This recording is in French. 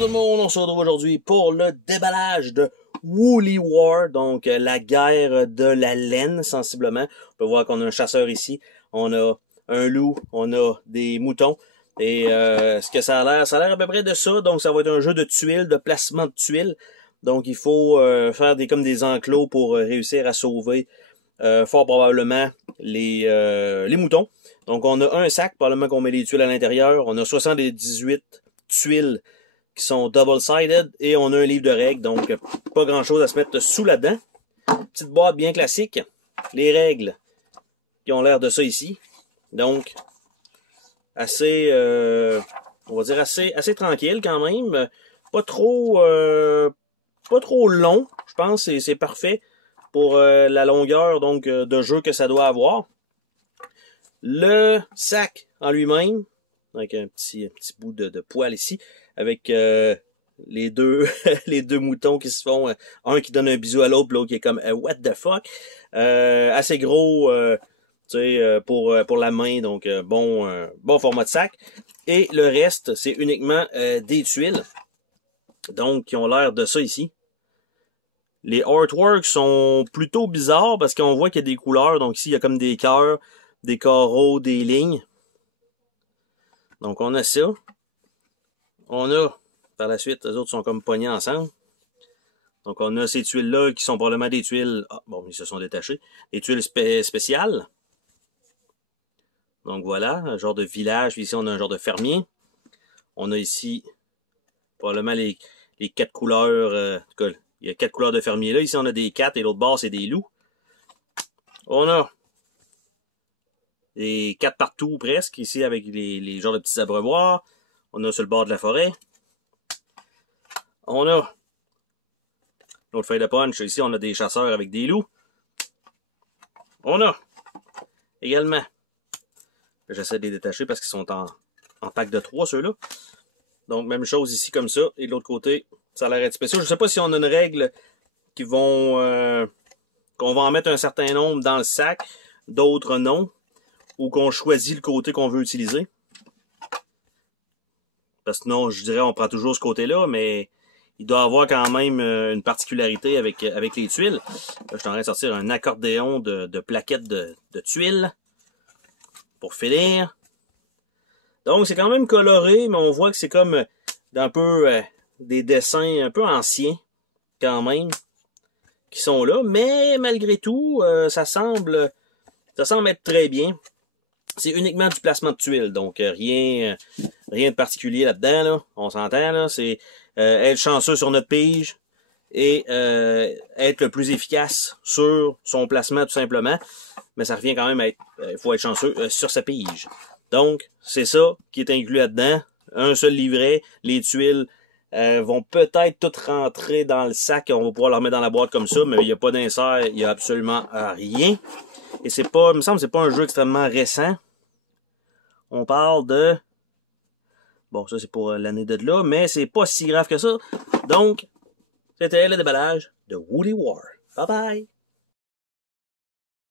Bonjour tout le monde, on se retrouve aujourd'hui pour le déballage de Woolly War, donc la guerre de la laine sensiblement. On peut voir qu'on a un chasseur ici, on a un loup, on a des moutons. Et ce que ça a l'air à peu près de ça, donc ça va être un jeu de tuiles, de placement de tuiles. Donc il faut faire comme des enclos pour réussir à sauver fort probablement les moutons. Donc on a un sac, probablement qu'on met les tuiles à l'intérieur. On a 78 tuiles qui sont double-sided et on a un livre de règles, donc pas grand chose à se mettre sous là-dedans. Petite boîte bien classique. Les règles qui ont l'air de ça ici. Donc assez on va dire assez tranquille quand même. Pas trop long, je pense que c'est parfait pour la longueur donc de jeu que ça doit avoir. Le sac en lui-même, avec un petit bout de poil ici, avec les deux les deux moutons qui se font, un qui donne un bisou à l'autre, l'autre qui est comme what the fuck, assez gros tu sais, pour la main, donc bon format de sac. Et le reste, c'est uniquement des tuiles, donc qui ont l'air de ça ici. Les artworks sont plutôt bizarres parce qu'on voit qu'il y a des couleurs, donc ici il y a comme des cœurs, des carreaux, des lignes. Donc on a ça. On a, par la suite, les autres sont comme pognés ensemble. Donc on a ces tuiles-là qui sont probablement des tuiles, ils se sont détachés, des tuiles spéciales. Donc voilà, un genre de village, ici on a un genre de fermier. On a ici probablement les 4 couleurs, en tout cas, il y a 4 couleurs de fermier là. Ici on a des 4 et l'autre bord c'est des loups. On a des 4 partout presque, ici avec les genres de petits abreuvoirs. On a sur le bord de la forêt. On a l'autre feuille de punch. Ici, on a des chasseurs avec des loups. On a également, j'essaie de les détacher parce qu'ils sont en pack de 3 ceux-là. Donc, même chose ici comme ça. Et de l'autre côté, ça a l'air d'être spécial. Je ne sais pas si on a une règle qui vont qu'on va en mettre un certain nombre dans le sac, d'autres non, ou qu'on choisit le côté qu'on veut utiliser. Parce que sinon, je dirais on prend toujours ce côté-là, mais il doit avoir quand même une particularité avec les tuiles. Là, je suis en train de sortir un accordéon de plaquettes de tuiles pour finir. Donc, c'est quand même coloré, mais on voit que c'est comme un peu des dessins un peu anciens, quand même, qui sont là. Mais malgré tout, ça semble être très bien. C'est uniquement du placement de tuiles, donc rien de particulier là-dedans, là. On s'entend, là. C'est être chanceux sur notre pige et être le plus efficace sur son placement, tout simplement. Mais ça revient quand même à être, faut être chanceux sur sa pige. Donc, c'est ça qui est inclus là-dedans. Un seul livret, les tuiles vont peut-être toutes rentrer dans le sac. On va pouvoir les remettre dans la boîte comme ça, mais il n'y a pas d'insert, il n'y a absolument rien. Et c'est pas, il me semble que c'est pas un jeu extrêmement récent. On parle de... Bon, ça c'est pour l'année de là, mais c'est pas si grave que ça. Donc, c'était le déballage de Woolly War. Bye bye!